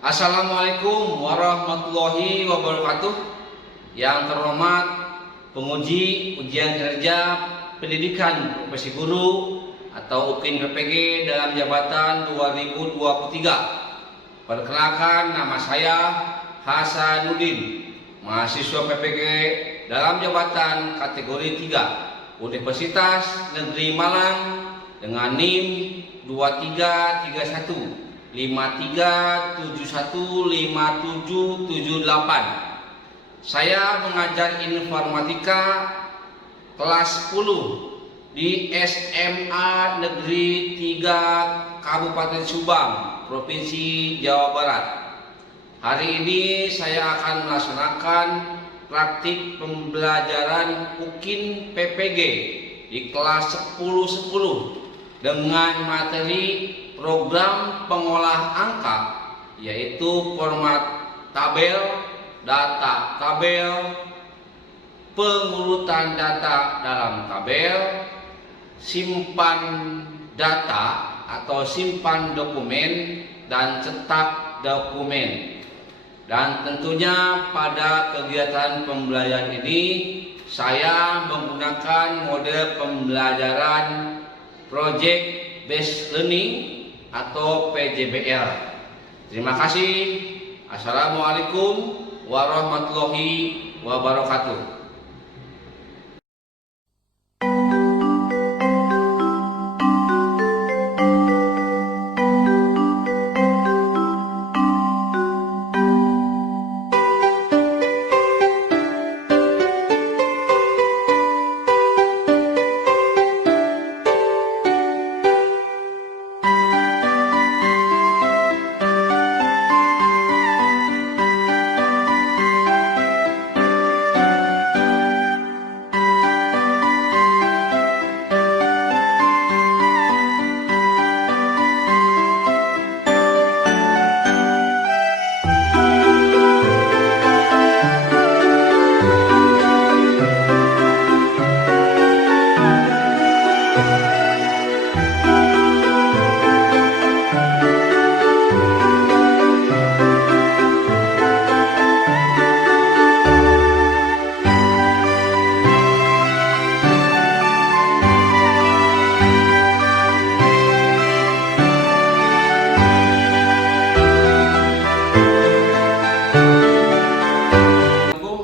Assalamualaikum warahmatullahi wabarakatuh. Yang terhormat penguji ujian kinerja pendidikan profesi guru atau UKIN PPG dalam jabatan 2023. Perkenalkan, nama saya Hasanuddin, mahasiswa PPG dalam jabatan kategori 3 Universitas Negeri Malang dengan NIM 2331 53715778. Saya mengajar informatika kelas 10 di SMA Negeri 3 Kabupaten Subang, Provinsi Jawa Barat. Hari ini saya akan melaksanakan praktik pembelajaran UKIN PPG di kelas 10-10 dengan materi program pengolah angka, yaitu format tabel, data tabel, pengurutan data dalam tabel, simpan data atau simpan dokumen, dan cetak dokumen. Dan tentunya pada kegiatan pembelajaran ini saya menggunakan model pembelajaran Project Based Learning atau PJBL. Terima kasih. Assalamualaikum warahmatullahi wabarakatuh.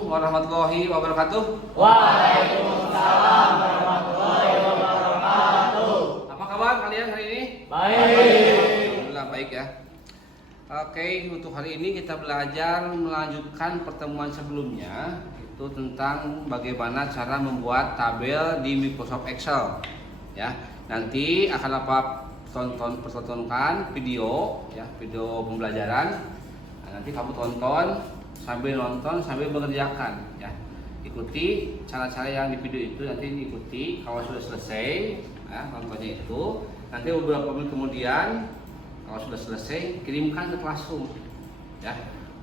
Warahmatullahi wabarakatuh. Waalaikumsalam warahmatullahi wabarakatuh. Apa kabar kalian hari ini? Baik. Alhamdulillah baik ya. Oke, untuk hari ini kita belajar melanjutkan pertemuan sebelumnya, itu tentang bagaimana cara membuat tabel di Microsoft Excel. Ya, nanti akan pertontonkan video ya, video pembelajaran. Nah, nanti kamu tonton sambil nonton sambil mengerjakan ya. Ikuti cara-cara yang di video itu, nanti diikuti. Kalau sudah selesai ya, nontonnya itu, nanti beberapa menit kemudian kalau sudah selesai kirimkan ke Classroom ya.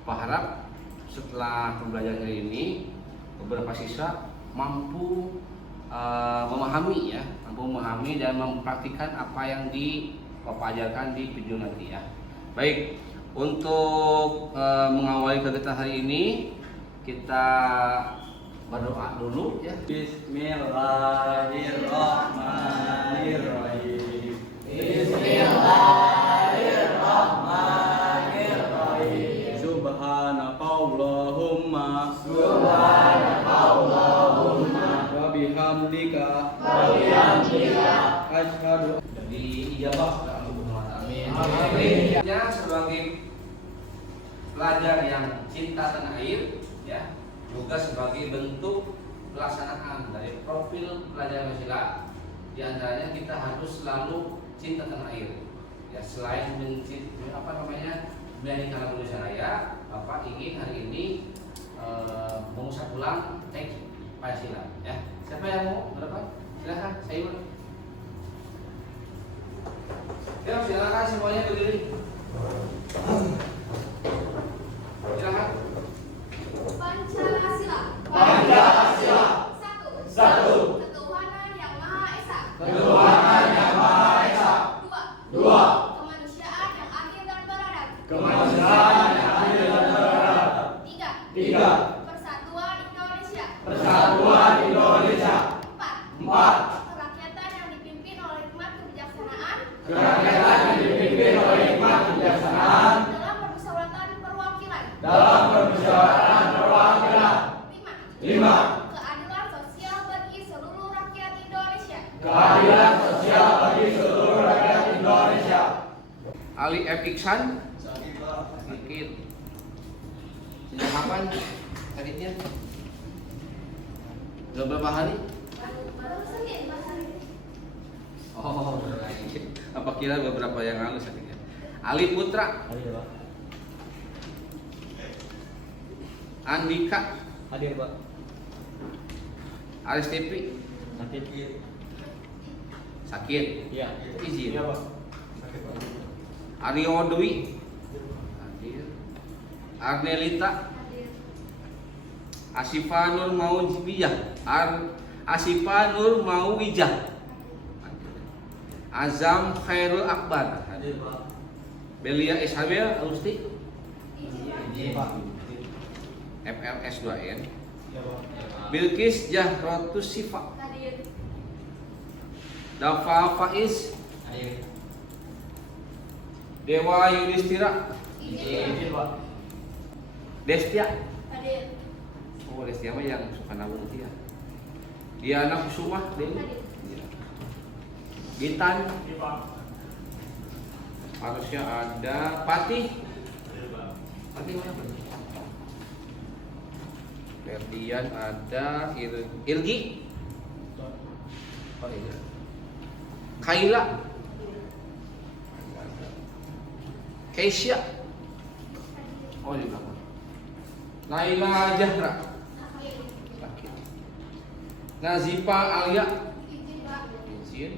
Berharap setelah pembelajaran hari ini beberapa siswa mampu memahami ya, mampu memahami dan mempraktikkan apa yang Bapak ajarkan di video nanti ya. Baik, untuk mengawali kegiatan hari ini kita berdoa dulu ya. Bismillahirrahmanirrahim. Bismillahirrahmanirrahim. Subhanakallahumma wa bihamdika asyhadu. Jadi ijabah. Amin. Ya, sebagai pelajar yang cinta tanah air ya, juga sebagai bentuk pelaksanaan dari profil pelajar Pancasila. Di antaranya kita harus selalu cinta tanah air ya. Selain menyanyikan lagu Indonesia Raya, Bapak ingin hari ini mengusap ulang teks Pancasila ya. Siapa yang mau berapa? Silakan, saya ulang. Ya, silakan semuanya berdiri. Silakan. Pancasila. Pancasila. Satu. Satu. Ketuhanan yang Maha Esa. Ketuhanan yang Maha Esa. Dua. Dua. Kemanusiaan yang adil dan beradab. Kemanusiaan 3. Persatuan Indonesia. Persatuan Indonesia. 4. 4. Kerakyatan yang dipimpin oleh hikmat kebijaksanaan. Kerakyatan yang dipimpin oleh hikmat kebijaksanaan Dalam permusyawaratan perwakilan. dalam permusyawaratan perwakilan. 5. 5. Keadilan sosial bagi seluruh rakyat Indonesia. Keadilan sosial bagi seluruh rakyat Indonesia. Ali F. Iksan. Sedikit. Sejak kapan tadinya? Sudah berapa hari? Baru Senin, Mas Ari. Oh, apa kira beberapa yang lalu sakitnya? Ali Putra. Andika. Hadir, Pak. Aristipi. Hadir. Sakit. Iya. Izin. Pak. Aryo Dwi. Hadir. Arnelita. Hadir. Asifa Nur Mauwijah. Asifa Nur Mauwijah. Azam Khairul Akbar. Hadir, Pak. Belia Ishabel Alusti. Izin, Pak. FLS 2N. Iya, Pak. Bilqis Jahrotus Sifa. Hadir. Dafa Faiz. Hadir. Dewa Yudhistira. Izin, Pak. Pak. Destia. Hadir. Oh, Destia mah yang suka nabung itu ya. Diana Kusuma Dewi. Hadir. Iya. Bintan. Iya, Pak. Harusnya ada Patih. Hadir, Pak. Patih mana Patih? Ferdian ada Irgi. Oh iya. Kaila. Keisha. Oh di belakang. Naila Jahra. Hadir. Sakit. Nazifa Alia. Izin, Pak. Izin.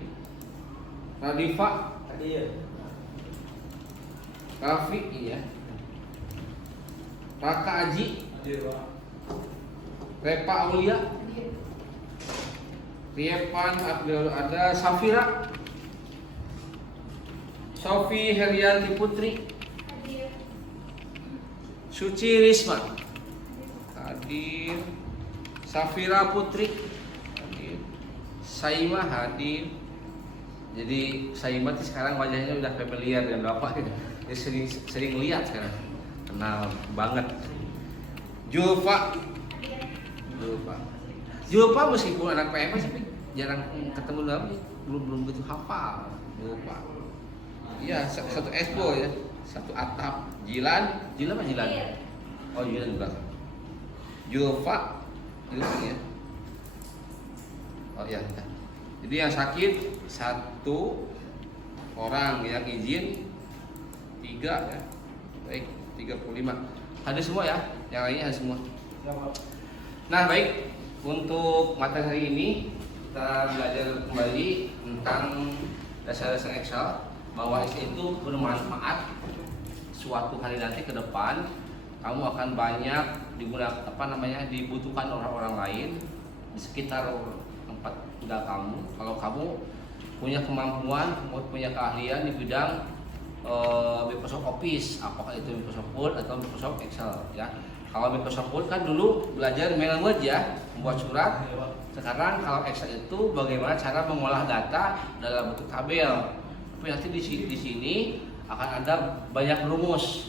Radifa. Hadir. Rafi iya. Raka Aji. Hadir, Pak. Repa Aulia. Hadir. Riepan Abdul ada Safira. Sofi Herianti Putri. Hadir. Suci Risma. Hadir. Safira Putri. Hadir. Saima hadir. Jadi Saima tuh sekarang wajahnya udah familiar dan bapak. Dia sering lihat sekarang. Kenal banget. Julfa. Julfa meskipun anak PMS tapi jarang ketemu dalam belum begitu hafal. Julfa. Iya, satu expo ya, satu atap. Jilan apa Jilan? Hadir. Oh Jilan juga. Julfa, ya. Oh iya. Jadi yang sakit satu orang, yang izin 3 ya. Baik, 35. Ada semua ya, yang lainnya ada semua. Iya, Pak. Nah baik, untuk materi hari ini kita belajar kembali tentang dasar-dasar Excel, bahwa Excel itu bermanfaat. Suatu hari nanti ke depan kamu akan banyak dibutuhkan orang-orang lain di sekitar tempat tinggal kamu. Kalau kamu punya kemampuan, punya keahlian di bidang Microsoft Office, apakah itu Microsoft Word atau Microsoft Excel ya. Kalau Microsoft Word kan dulu belajar manual word ya, membuat surat. Sekarang kalau Excel itu bagaimana cara mengolah data dalam bentuk tabel. Tapi nanti di sini akan ada banyak rumus.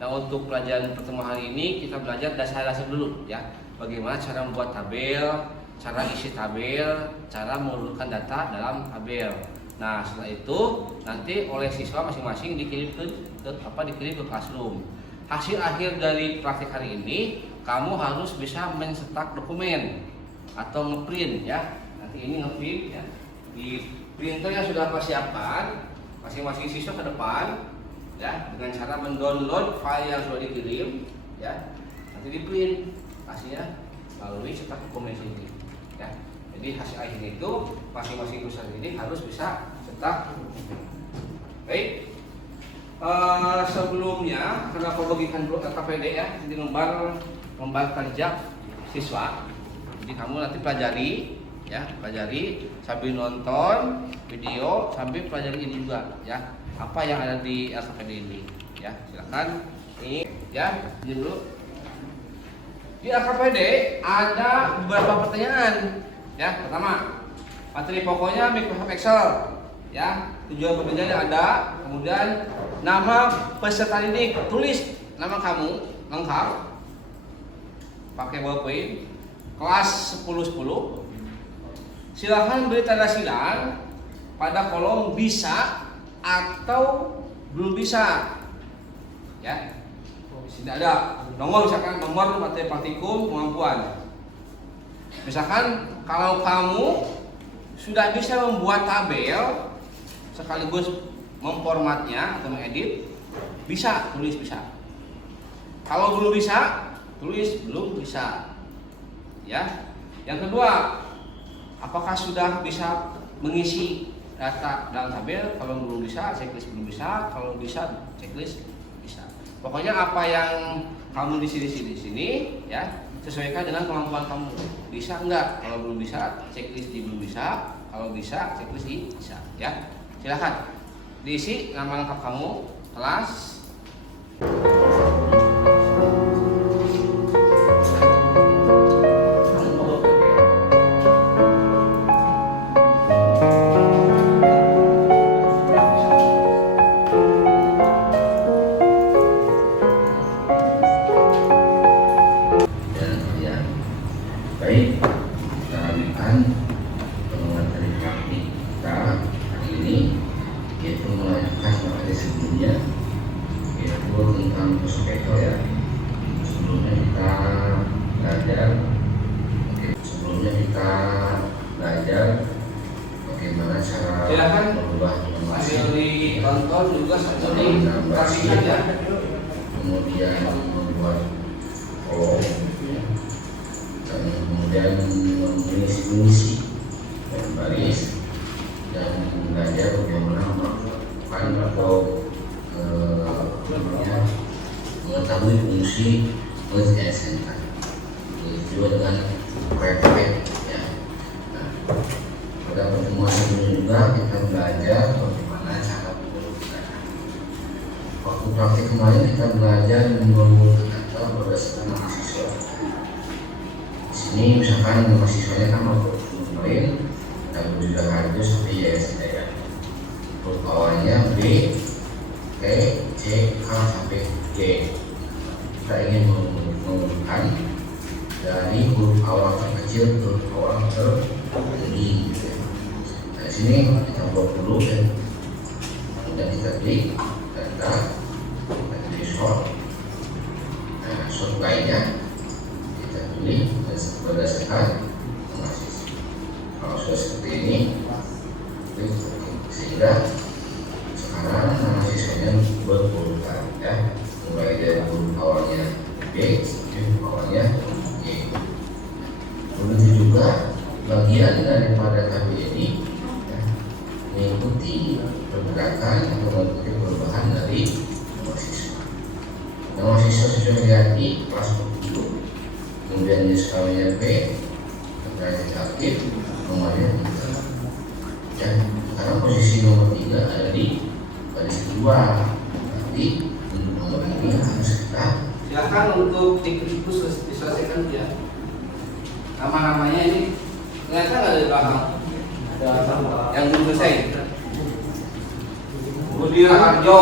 Nah untuk pelajaran pertemuan hari ini kita belajar dasar-dasar dulu ya. Bagaimana cara membuat tabel, cara isi tabel, cara mengurutkan data dalam tabel. Nah setelah itu nanti oleh siswa masing-masing dikirim ke classroom. Hasil akhir dari praktik hari ini kamu harus bisa mencetak dokumen atau ngeprint ya. Nanti ini ngeprint ya. Di printer yang sudah aku siapkan, masing-masing siswa ke depan ya dengan cara mendownload file yang sudah dikirim ya. Nanti di print hasilnya melalui cetak dokumen ini ya. Jadi hasil akhir itu masing-masing usaha ini harus bisa cetak. Baik. Sebelumnya kenapa bagikan KPD ya di lembar kerja siswa. Jadi kamu nanti pelajari sambil nonton video sambil pelajari ini juga ya. Apa yang ada di LKPD ini ya. Silakan. Ini ya, ini dulu. Di AKPD ada beberapa pertanyaan. Ya, pertama, materi pokoknya Microsoft Excel. Ya, tujuan pembelajaran ada. Kemudian nama peserta didik, tulis nama kamu lengkap. Pakai ballpoint. Kelas 10-10. Silahkan beri tanda silang pada kolom bisa atau belum bisa. Ya. Di sini ada nomor, misalkan nomor materi praktikum kemampuan. Misalkan kalau kamu sudah bisa membuat tabel sekaligus memformatnya atau mengedit, bisa tulis bisa. Kalau belum bisa, tulis belum bisa. Ya. Yang kedua, apakah sudah bisa mengisi data dalam tabel? Kalau belum bisa, checklist belum bisa. Kalau bisa, checklist bisa. Pokoknya apa yang kamu di sini ya, sesuaikan dengan kemampuan kamu. Bisa enggak? Kalau belum bisa, checklist di belum bisa. Kalau bisa, checklist di bisa. Ya, silakan diisi nama lengkap kamu, kelas. Baik, kita lanjutkan materi praktik kita hari ini, yaitu melanjutkan materi sebelumnya, yaitu tentang prospektor ya. Sebelumnya kita belajar bagaimana cara Silakan merubah sambil ditonton juga sambil dipraktikkan ya. kemudian membuat kolom, dan kemudian mengisi dan baris, dan belajar bagaimana melakukan atau mengetahui fungsi merge and center, juga dengan proyek-proyek ya. Nah, pada pertemuan sebelumnya juga kita belajar bagaimana cara mengumpulkan data. Waktu praktik kemarin kita belajar mengumpulkan data berdasarkan mahasiswa. Ini misalkan mahasiswanya kan mau kemarin dan sudah harus sampai yayasan daerah. Huruf awalnya B, T, C, K sampai G. Kita ingin mengumpulkan dari huruf awal terkecil ke huruf awal tertinggi. Nah, di sini kita buat dulu dan kemudian kita klik data, kita sort. Nah, sort lainnya kita pilih berdasarkan mahasiswa. Kalau sudah seperti ini, sehingga sekarang mahasiswanya berurutan ya, mulai dari huruf awalnya B, huruf awalnya G. Begitu juga bagian daripada tabel ini ya, mengikuti pergerakan atau mengikuti perubahan dari mahasiswa. Nah, mahasiswa sudah melihat kelas 10, kemudian di skalanya B, terkait aktif nomornya 3. Dan sekarang posisi nomor 3 ada di baris kedua. Berarti untuk nomor ini harus kita Silakan untuk diselesaikan ya. Nama-namanya ini ternyata nggak ada di belakang. Yang belum selesai. Budi Raharjo,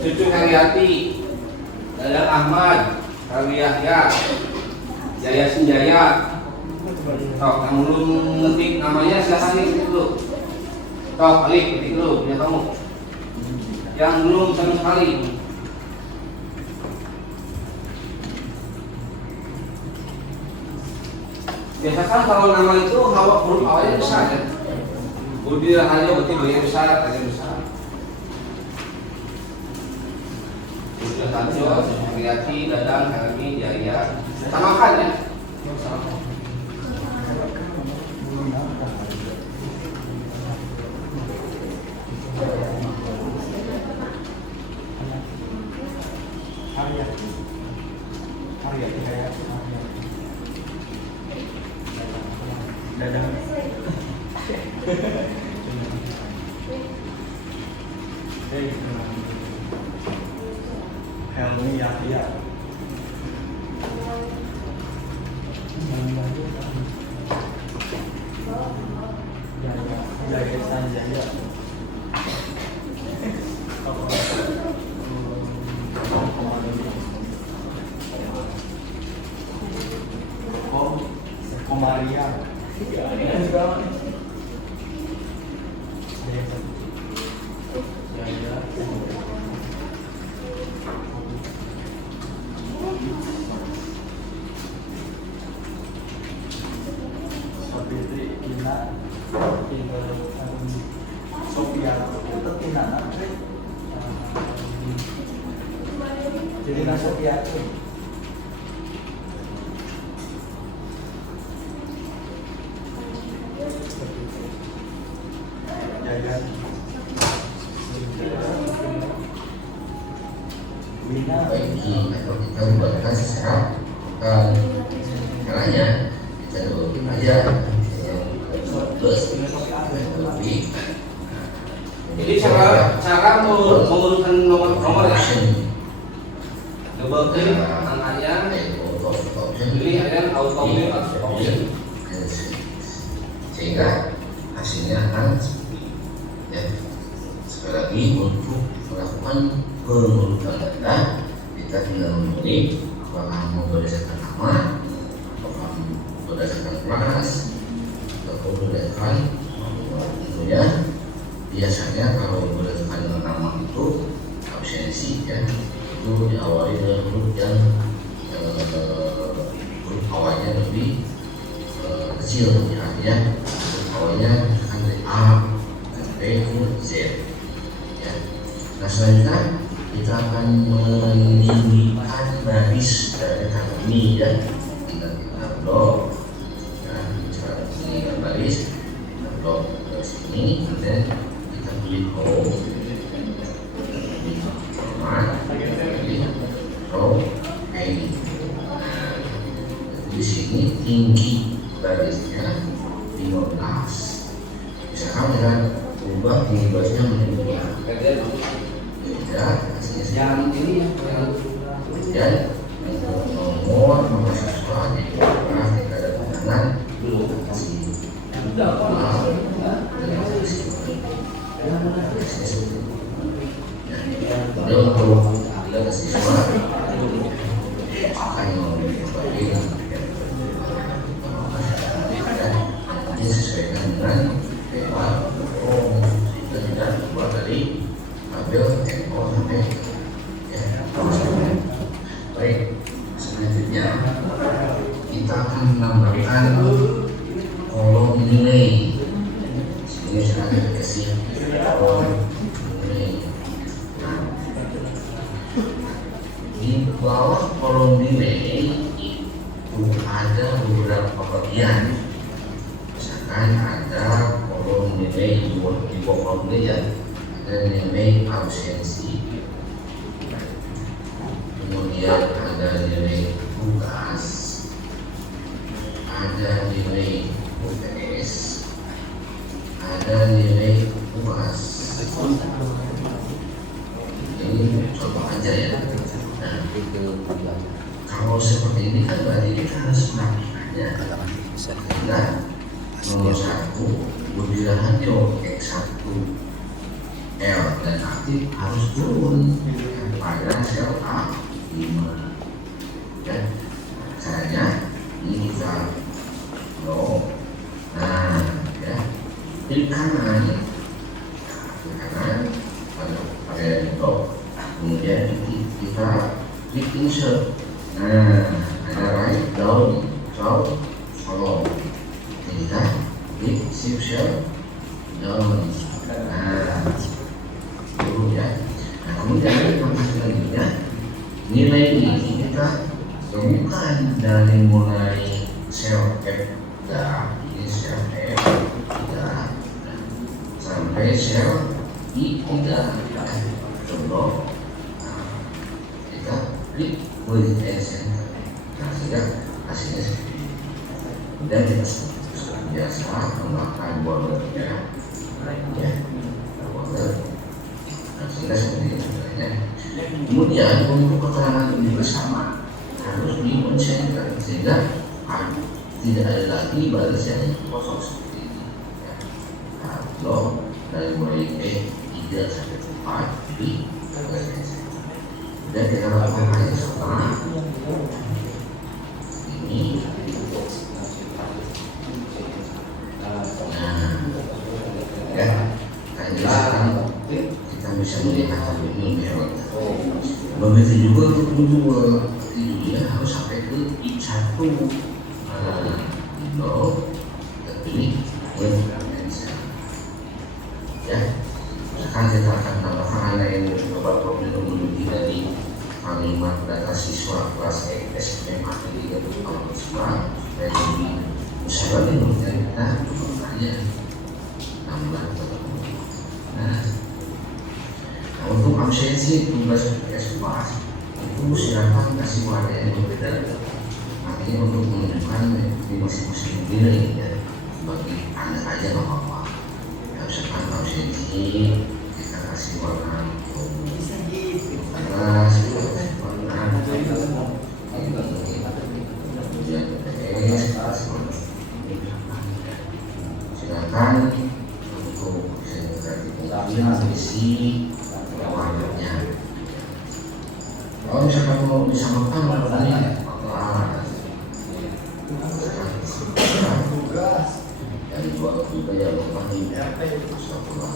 Cucu Heriati, Dadang Ahmad, Rawi Yahya, Jaya Senjaya. Tok, yang belum ngetik namanya silahkan ketik dulu. Tok, Ali ketik dulu punya kamu. Yang belum sama sekali. Biasakan kalau nama itu huruf awalnya besar ya. Budi Raharjo berarti B besar, aja besar. Budi Raharjo, Heriati, Dadang, Helmi, Jaya. Samakan ya. Dadang. Helmi Yahya. Jaya Sanjaya. Komaria. Sabitri Ina Sophia itu Tina nanti jadi Sophia itu Jagan Wina Baiki atau kita buatkan secara caranya kita dulu aja plus lebih. Jadi cara mengurutkan nomor ya. Double klik angkanya, pilih yang auto option. Sehingga hasilnya akan ya. Sekali lagi untuk melakukan pengurutan data kita tinggal memilih apakah mau berdasarkan nama, apakah berdasarkan kelas, atau berdasarkan tentunya biasanya kalau berdasarkan dengan nama itu absensi ya itu diawali dengan huruf yang huruf awalnya lebih kecil ya, artinya huruf awalnya akan dari A dan B ke Z ya. Nah selanjutnya kita akan meninggikan baris dari kata ini ya, kita blok ya, cara meninggikan baris kita blok ke sini dan kita pilih row, pilih format, pilih row ini. Nah, di sini tinggi barisnya 15. Misalkan kita ubah tinggi barisnya menjadi 2. Yang ini ya, Dan untuk nomor mahasiswa di program kita ada undangan belum. Kemudian untuk tiga siswa akan membagi nanti sesuaikan dengan tema kita tidak buat dari ambil tempo sampai ya. Baik, selanjutnya kita akan menambahkan kolom nilai. Sini sudah dikasih kolom nilai. Nah, di bawah kolom nilai itu ada beberapa bagian. Misalkan ada kolom nilai di bawah kolom nilai ya, ada nilai absensi, kemudian ada nilai tugas, ada nilai UTS, ada nilai UAS. Ini contoh aja ya. Nah, kalau seperti ini kan berarti kita harus melakukannya. Nah, nomor 1 Budiran Yo X1 L dan aktif harus turun pada sel A5 ya. Caranya ini kita low. Nah ya, klik kanan pada top, kemudian kita klik insert. Nah ada right down follow, kita klik shift cell down. Nah dulu ya. Nah kemudian selanjutnya nilai ini kita temukan dari mulai sel F3, ini sel F3 sampai sel I3. Contoh, kita klik with enter. Nah sehingga hasilnya seperti ini. Dan kita biasa menggunakan border ya, border. Nah, sehingga seperti itu sebenarnya. Kemudian untuk keterangan ini bersama harus dimention sehingga tidak ada lagi baris yang kosong seperti ini. Ya. Nah, lo dari mulai E3 sampai 4 di garis meja. Dan kita lakukan hal yang sama. Ini. Nah, ya, kayak misalkan kita bisa melihat hal ini lebih lengkap. Begitu juga untuk kedua, tidurnya harus sampai ke I1. Lo terpilih berpengaruh. Ya, sekarang kita akan tambahkan hal yang beberapa problem menuju dari kalimat data siswa kelas SMP materi 3 tahun siswa supaya lebih usaha ini mencari kita bertanya 16 tahun. Nah, untuk absensi tugas PPS itu silakan kasih warna yang berbeda. Artinya untuk menunjukkan di masing-masing nilai ya, bagi anda aja nggak apa-apa. Ya, misalkan absensi kita kasih warna panas, warna kemudian PPS silakan untuk isi warnanya. Kalau misalkan mau disamakan warnanya dari dua juga yang memahami sekolah.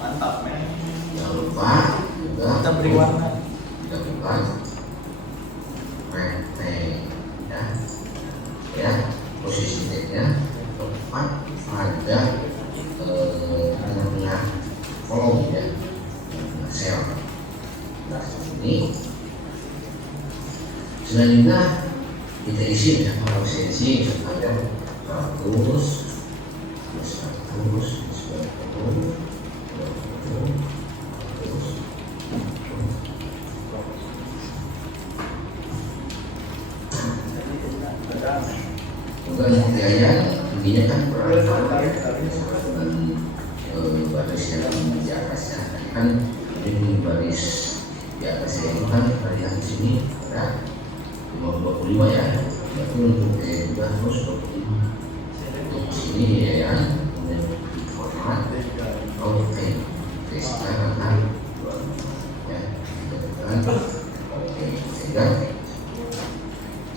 Mantap, men. Jangan lupa juga Kita beri warna. jangan lupa renteng ya posisi teknya tepat pada tengah-tengah kolom ya, sel. Nah ini selanjutnya kita isi misalkan absensi ada 100 Kemudian biaya intinya kan dengan baris yang di atasnya kan ini baris di atasnya itu kan varian di sini ada 25 ya, berarti untuk juga harus 25 untuk sini ya, kemudian di format oke sekarang kan ya kan oke sehingga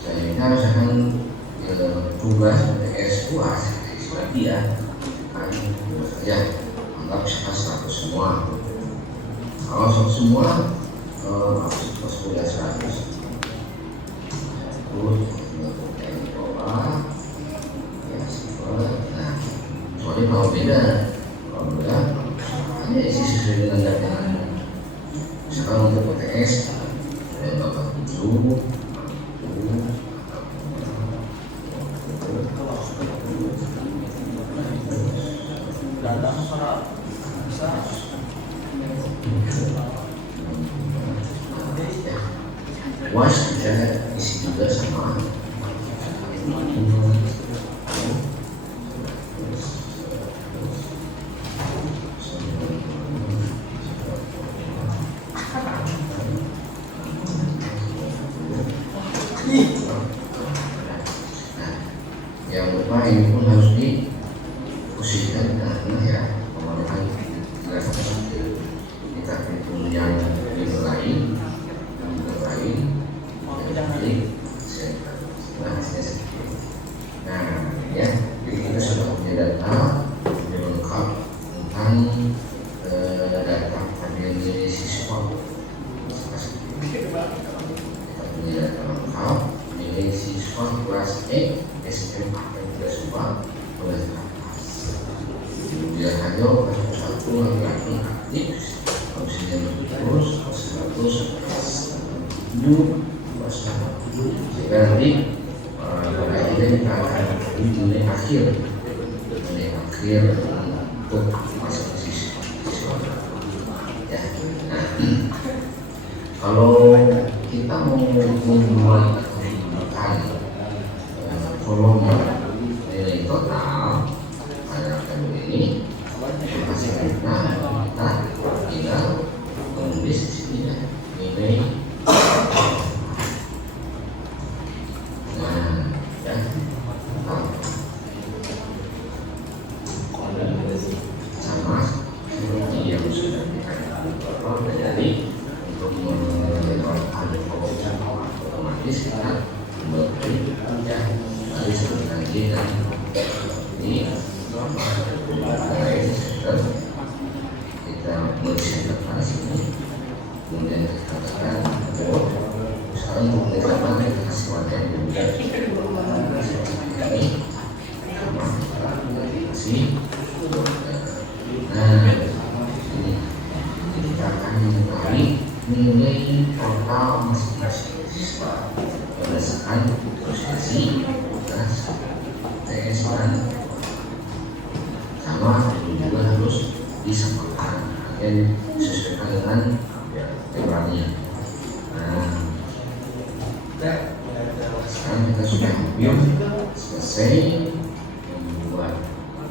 saya misalkan tugas PPS UAS lagi ya kan ya anggap misalkan 100 semua. Kalau 100 semua harus kuliah 100 nah kecuali kalau beda hanya isi sesuai dengan data. Misalkan untuk PTS ada 87 Datang para bisa. Was ada isi juga sama. Yang lupa ini pun harus diposisikan karena ya pemenuhan kita itu yang lain nah ya jadi kita sudah punya data yang lengkap tentang data nilai siswa. Kita punya data lengkap nilai siswa kelas E SMA siswa kelas atas. Kemudian hanya satu laki-laki aktif usia terus 100 sehingga nanti pada akhirnya kita akan nilai akhir untuk masuk siswa ya. Nah, kalau kita mau membuat volume nilai total pada tabel ini hasilnya kita tinggal menulis di sini ya, nilai. Nah Jadi sekarang memberi ya mari seperti lagi dan ini kita melihat kelas ini kemudian kita katakan sekarang untuk menetapkan kasih warga yang berbeda ini kasih ini kita akan mengetahui nilai total masing-masing siswa berdasarkan prosesi tugas TS dan sama juga harus disamakan dan disesuaikan dengan temanya. Sekarang kita sudah hampir selesai membuat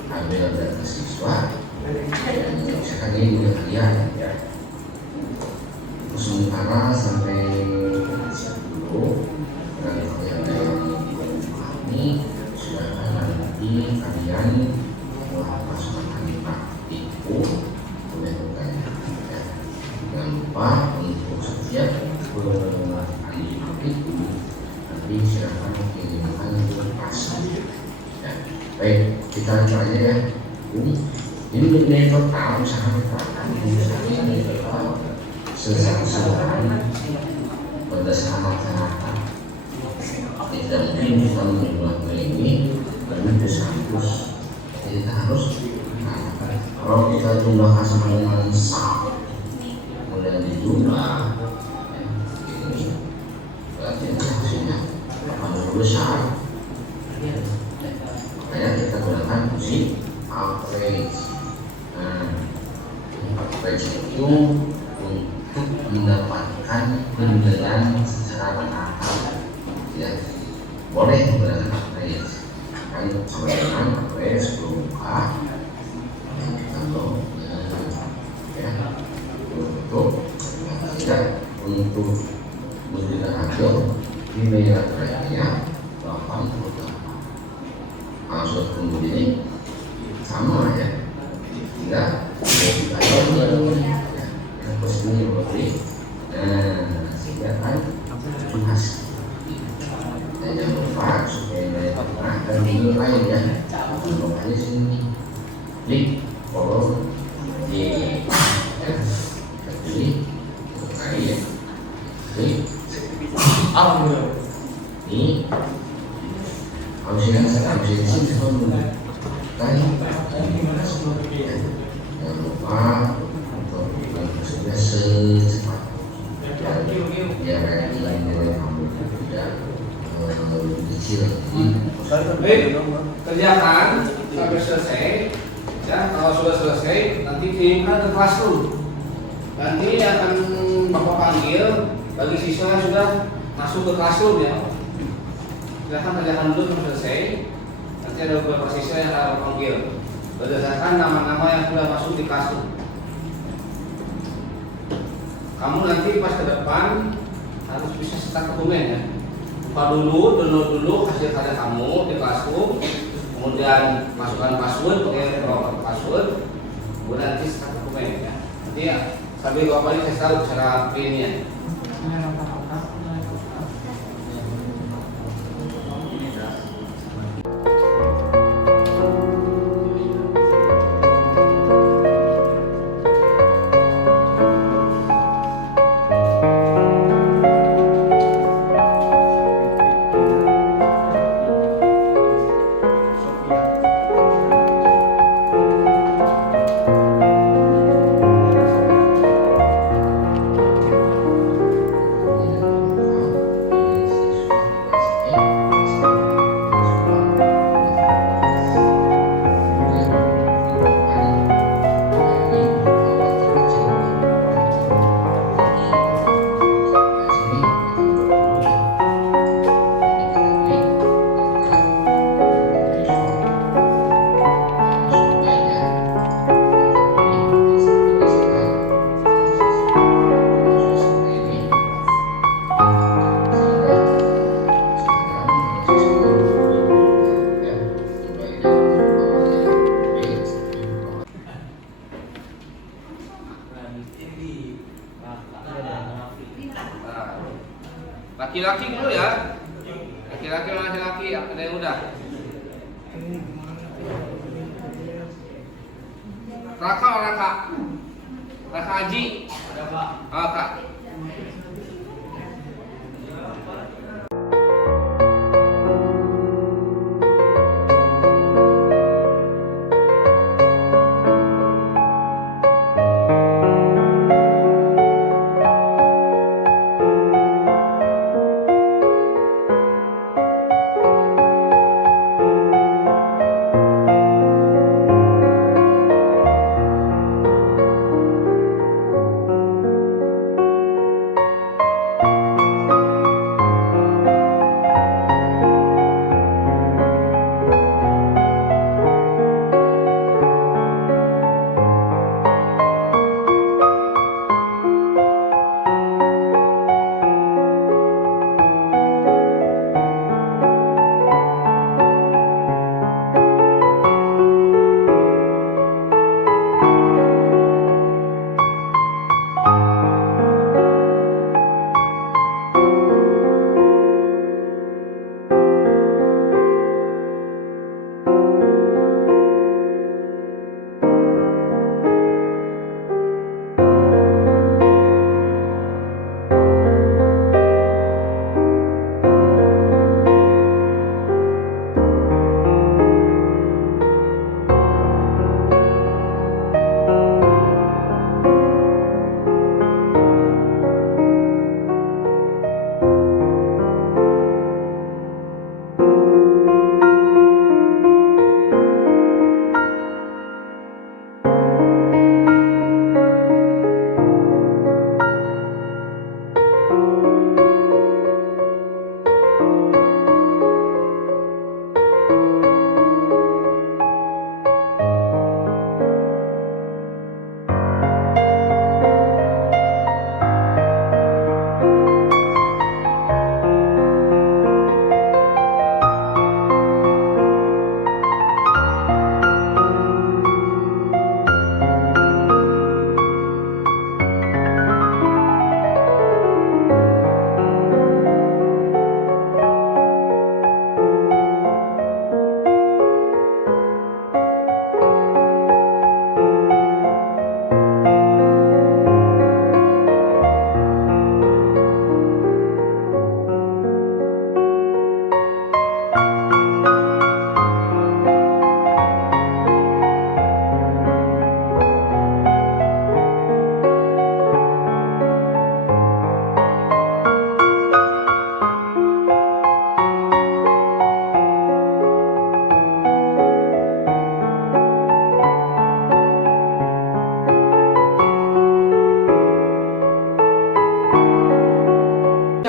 tabel data siswa dan misalkan ini juga kalian ya sementara sampai dulu dan kalian yang ini sudah nanti kalian masukkan kalimat itu boleh bertanya ya. Jangan lupa untuk setiap kalimat itu nanti silakan kirimkan ke kelas ya. Baik, kita lanjut aja ya. Ini nilai total misalkan ini total sesuatu berdasarkan rata-rata tidak mungkin kita mengubah ini karena tersampus kita harus kalau kita jumlahkan sama dengan sama kemudian dijumlah ini berarti hasilnya akan besar makanya kita gunakan fungsi average. Average itu mendapatkan penilaian secara rata ya boleh menggunakan average kan sama dengan average berupa atau ya untuk tidak untuk memberikan hasil nilai rata-ratanya 88 maksud kemudian sama ya tidak posisinya berarti sehingga kan luas dan jangan lupa supaya tengah dan nilai ya lokasi sini klik follow di pilih kali ya klik ini harusnya sebelum kan jangan lupa secepat biar nilai kamu tidak kecil. Baik, kerjakan sampai selesai. Ya, kalau sudah selesai nanti kirimkan ke classroom. Nanti akan Bapak panggil bagi siswa yang sudah masuk ke classroom ya. Silakan kerjakan dulu sampai selesai. Nanti ada beberapa siswa yang akan panggil berdasarkan nama-nama yang sudah masuk di classroom. Kamu nanti pas ke depan harus bisa cetak dokumen ya. Buka dulu hasil karya kamu di classroom, kemudian masukkan password, pakai password, kemudian nanti cetak dokumen ya. Nanti ya, sambil Bapak ini saya tahu cara printnya. Laki-laki dulu ya. Laki-laki mana laki-laki? Ada yang udah? Raka atau Raka? Raka Haji? Oh, Kak.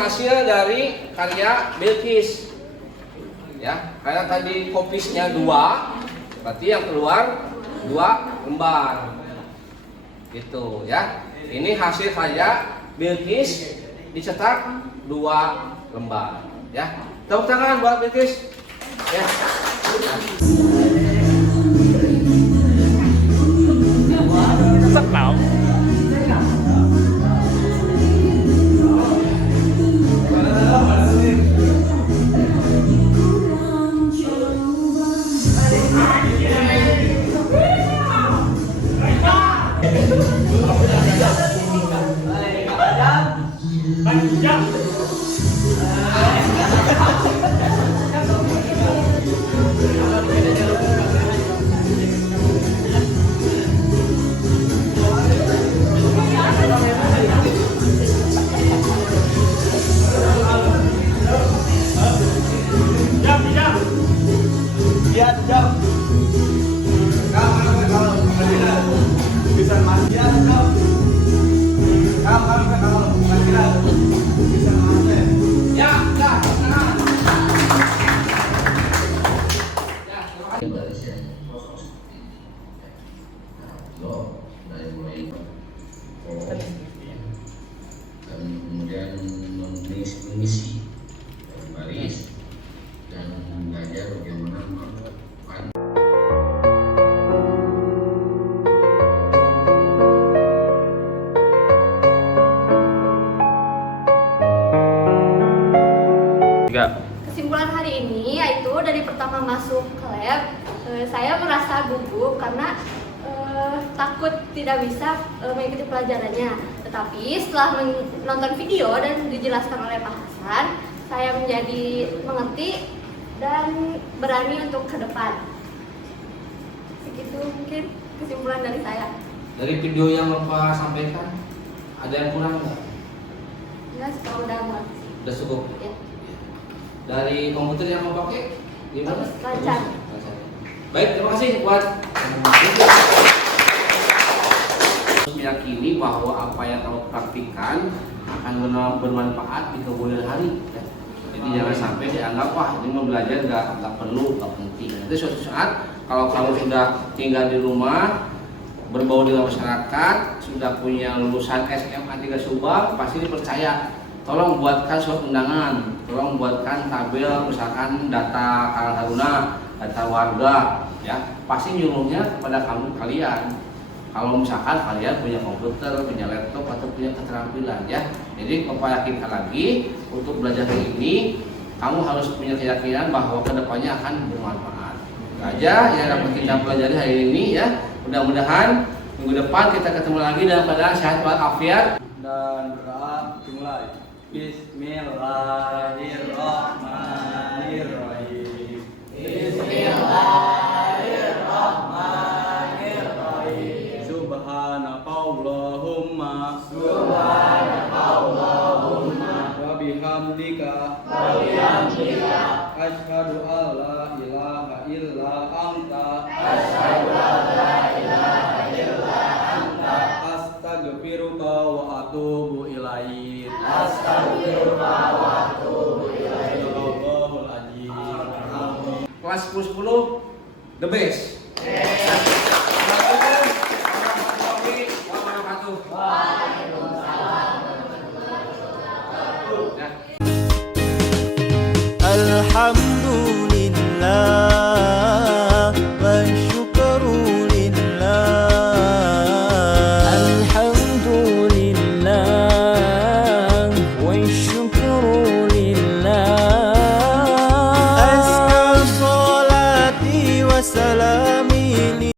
Hasil dari karya Bilqis ya, karena tadi kopisnya 2, berarti yang keluar 2 lembar gitu ya. Ini hasil karya Bilqis dicetak 2 lembar ya. Tepuk tangan buat Bilqis ya. Kemudian mengisi baris dan belajar bagaimana melakukan Ya. Kesimpulan hari ini yaitu dari pertama masuk ke lab, saya merasa gugup karena takut tidak bisa mengikuti pelajarannya. Tetapi setelah menonton video dan dijelaskan oleh Pak Hasan, saya menjadi mengerti dan berani untuk ke depan. Segitu mungkin kesimpulan dari saya. Dari video yang Bapak sampaikan, ada yang kurang nggak? Enggak, sekarang udah mengerti. Udah cukup. Ya. Dari komputer yang mau pakai, gimana? Bagus, lancar. Lancar. Baik, terima kasih buat meyakini bahwa apa yang kamu praktikkan akan bermanfaat di kemudian hari. Ya. Jadi jangan sampai dianggap wah ini mau belajar nggak perlu, nggak penting. Nanti suatu saat kalau kamu sudah tinggal di rumah, berbaur dengan masyarakat, sudah punya lulusan SMA 3 Subang, pasti dipercaya. Tolong buatkan surat undangan, tolong buatkan tabel misalkan data Karang Taruna, data warga, ya pasti nyuruhnya kepada kalian. Kalau misalkan kalian punya komputer, punya laptop atau punya keterampilan, ya. Jadi Bapak yakinkan lagi untuk belajar hari ini, kamu harus punya keyakinan bahwa kedepannya akan bermanfaat. Itu aja yang dapat kita pelajari hari ini, ya. Mudah-mudahan minggu depan kita ketemu lagi dalam keadaan sehat walafiat. Dan berdoa dimulai. Bismillahirrahmanirrahim. Bismillahirrahmanirrahim. Subhanakallahumma wa bihamdika asyhadu an la ilaha illa anta astaghfiruka wa atubu ilaik. Astagfirullahal azim. Kelas 10 the best. Assalamualaikum warahmatullahi wabarakatuh.